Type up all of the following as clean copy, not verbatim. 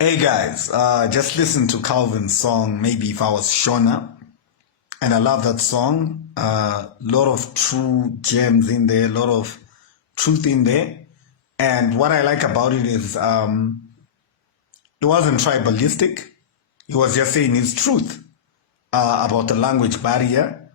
Hey guys, just listen to Calvin's song, Maybe If I Was Shona. And I love that song. Lot of true gems in there, a lot of truth in there. And what I like about it is it wasn't tribalistic. He was just saying his truth about the language barrier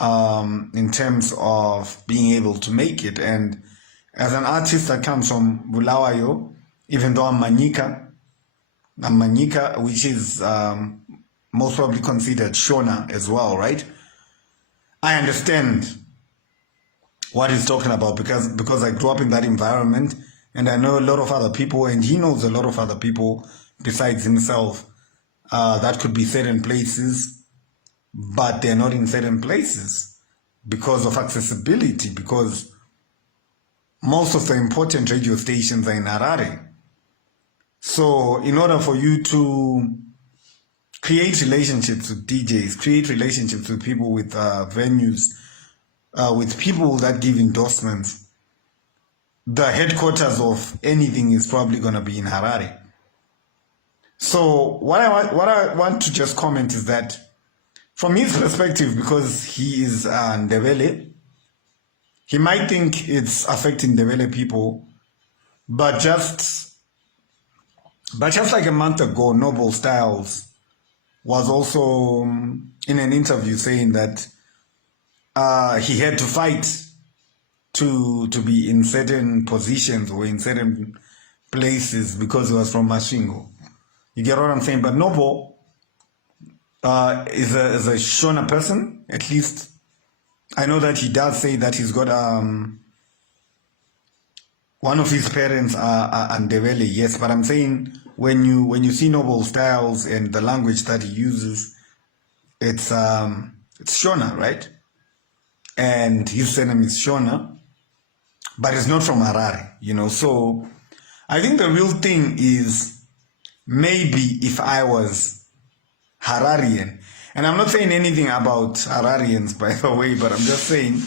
in terms of being able to make it. And as an artist that comes from Bulawayo, even though I'm Manyika, which is most probably considered Shona as well, right? I understand what he's talking about because I grew up in that environment and I know a lot of other people and he knows a lot of other people besides himself that could be certain places, but they're not in certain places because of accessibility, because most of the important radio stations are in Harare. So in order for you to create relationships with DJs, create relationships with people with venues, with people that give endorsements, the headquarters of anything is probably going to be in Harare. So what I want to just comment is that from his perspective, because he is Ndebele, he might think it's affecting Ndebele people, but just like a month ago, Noble Styles was also in an interview saying that he had to fight to be in certain positions or in certain places because he was from Masvingo. You get what I'm saying? But Noble is a Shona person. At least I know that he does say that he's got one of his parents are Ndebele, yes, but I'm saying when you see Noble Styles and the language that he uses, it's Shona, right? And his surname is Shona, but it's not from Harare, you know. So I think the real thing is maybe if I was Hararian, and I'm not saying anything about Hararians, by the way, but I'm just saying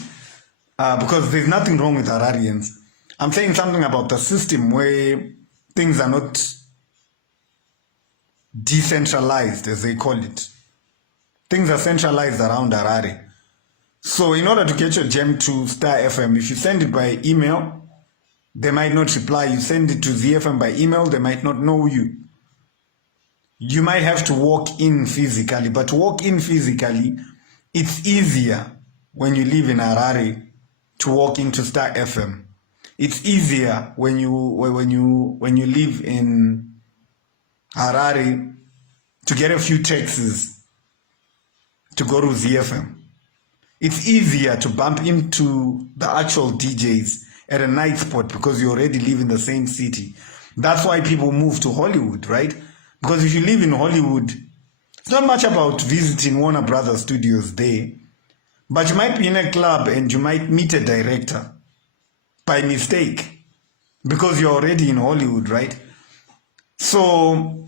because there's nothing wrong with Hararians. I'm saying something about the system where things are not decentralized, as they call it. Things are centralized around Harare. So in order to get your gem to Star FM, if you send it by email, they might not reply. You send it to ZFM by email, they might not know you. You might have to walk in physically, but to walk in physically, it's easier when you live in Harare to walk into Star FM. It's easier when you live in Harare to get a few texts to go to ZFM. It's easier to bump into the actual DJs at a night spot because you already live in the same city. That's why people move to Hollywood, right? Because if you live in Hollywood, it's not much about visiting Warner Brothers studios there, but you might be in a club and you might meet a director by mistake because you're already in Hollywood, right? So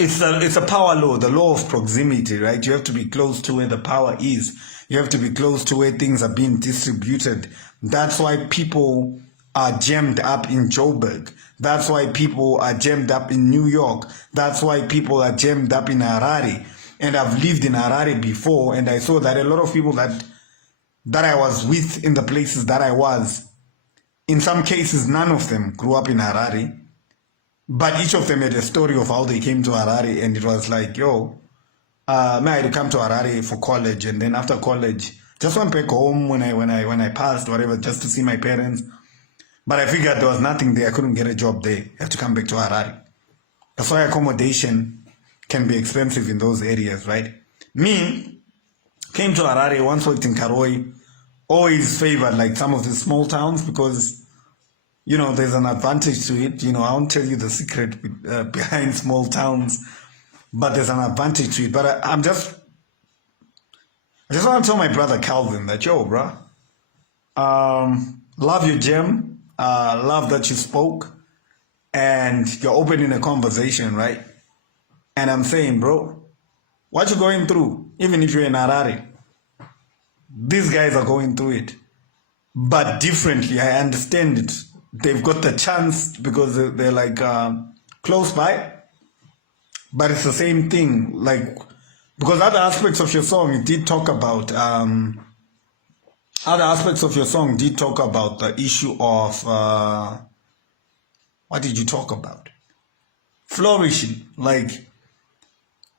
it's a power law, the law of proximity, right? You have to be close to where the power is. You have to be close to where things are being distributed. That's why people are jammed up in Joburg. That's why people are jammed up in New York. That's why people are jammed up in Harare. And I've lived in Harare before, and I saw that a lot of people that I was with in the places that I was, in some cases, none of them grew up in Harare, but each of them had a story of how they came to Harare, and it was like, yo, I had to come to Harare for college, and then after college, just went back home when I passed, whatever, just to see my parents. But I figured there was nothing there. I couldn't get a job there. I have to come back to Harare. That's why accommodation can be expensive in those areas, right? Me, came to Harare, once worked in Karoi, always favored like some of the small towns because, you know, there's an advantage to it. You know, I won't tell you the secret behind small towns, but there's an advantage to it. But I just want to tell my brother Calvin that, yo, bro, love your gem. Love that you spoke and you're opening a conversation, right? And I'm saying, bro, what you going through, even if you're in Harare, these guys are going through it, but differently. I understand it. They've got the chance because they're like close by. but it's the same thing. Like, because other aspects of your song, it did talk about, other aspects of your song did talk about the issue of, what did you talk about? Flourishing. Like,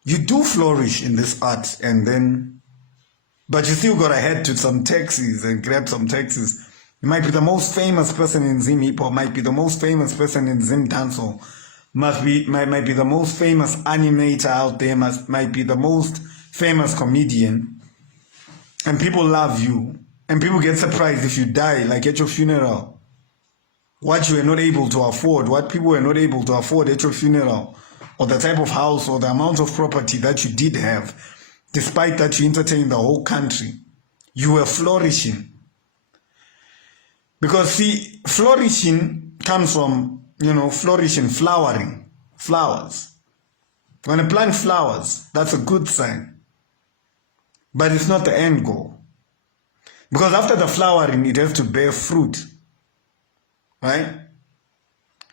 you do flourish in this art, and then, but you still gotta head to some taxis and grab some taxis. You might be the most famous person in Zim hip hop, might be the most famous person in Zim dancehall, might be the most famous animator out there, might be the most famous comedian, and people love you, and people get surprised if you die, like at your funeral. What you were not able to afford, what people were not able to afford at your funeral, or the type of house or the amount of property that you did have, despite that you entertained the whole country, you were flourishing. Because see, flourishing comes from, flourishing, flowering, flowers. When you plant flowers, that's a good sign. But it's not the end goal. Because after the flowering, it has to bear fruit. Right?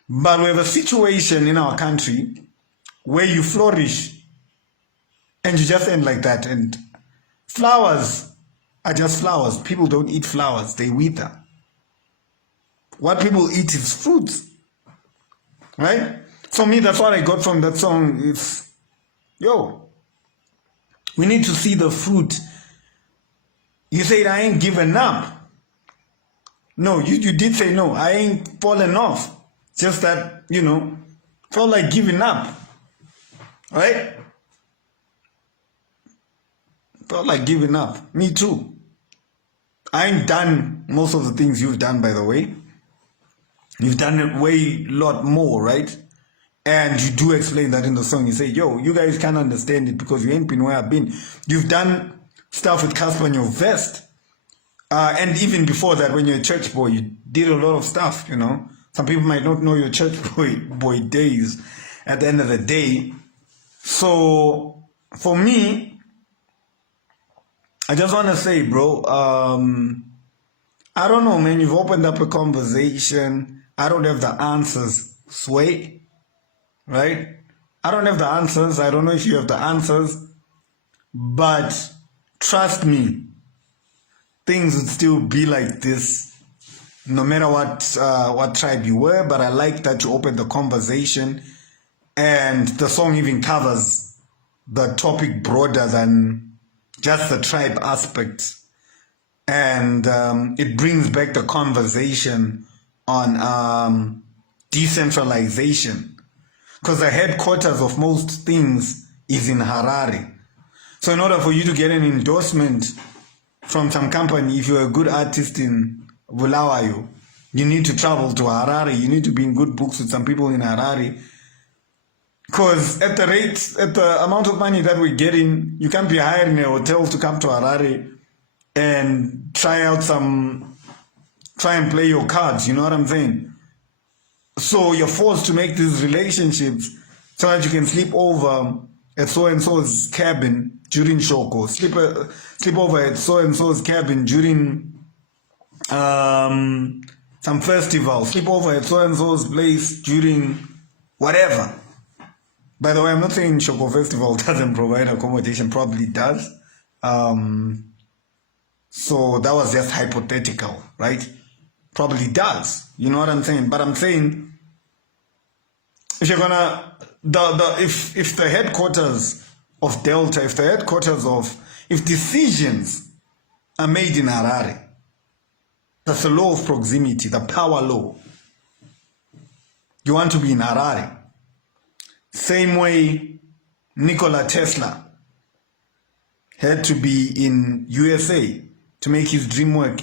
But we have a situation in our country where you flourish and you just end like that. And flowers are just flowers. People don't eat flowers, they wither. What people eat is fruits. Right? For me, that's what I got from that song. It's, we need to see the fruit. You said, I ain't given up. No, you did say no, I ain't fallen off. Just that, felt like giving up. Right? Felt like giving up. Me too. I ain't done most of the things you've done, by the way. You've done it way lot more, right? And you do explain that in the song. You say, you guys can't understand it because you ain't been where I've been. You've done stuff with Casper on your vest. And even before that, when you're a church boy, you did a lot of stuff, Some people might not know your church boy days at the end of the day. So, for me, I just want to say, bro, I don't know, man. You've opened up a conversation. I don't have the answers, Sway. Right? I don't have the answers. I don't know if you have the answers. But trust me, things would still be like this no matter what tribe you were. But I like that you opened the conversation, and the song even covers the topic broader than just the tribe aspect, and it brings back the conversation on decentralization, because the headquarters of most things is in Harare. So in order for you to get an endorsement from some company, if you're a good artist in Bulawayo, you need to travel to Harare. You need to be in good books with some people in Harare. Because at the amount of money that we're getting, you can't be hiring a hotel to come to Harare and try and play your cards. You know what I'm saying? So you're forced to make these relationships so that you can sleep over at so-and-so's cabin during Shoko, sleep over at so-and-so's cabin during some festival, sleep over at so-and-so's place during whatever. By the way, I'm not saying Shoko Festival doesn't provide accommodation, probably does. So that was just hypothetical, right? Probably does. You know what I'm saying? But I'm saying, if you're gonna, if the headquarters of Delta, if decisions are made in Harare, that's the law of proximity, the power law. You want to be in Harare. Same way Nikola Tesla had to be in USA to make his dream work.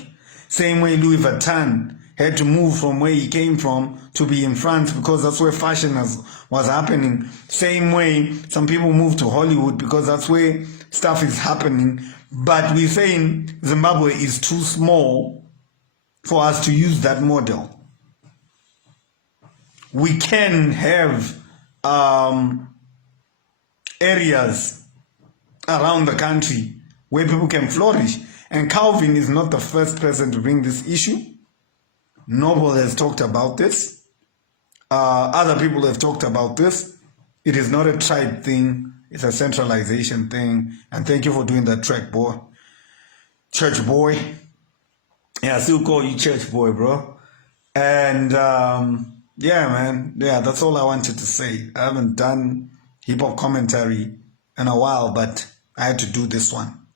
Same way Louis Vuitton had to move from where he came from to be in France because that's where fashion was happening. Same way some people move to Hollywood because that's where stuff is happening. But we're saying Zimbabwe is too small for us to use that model. We can have areas around the country where people can flourish. And Calvin is not the first person to bring this issue. Noble has talked about this. Other people have talked about this. It is not a tribe thing. It's a centralization thing. And thank you for doing that track, boy. Church boy. Yeah, I still call you church boy, bro. And yeah, man. Yeah, that's all I wanted to say. I haven't done hip-hop commentary in a while, but I had to do this one.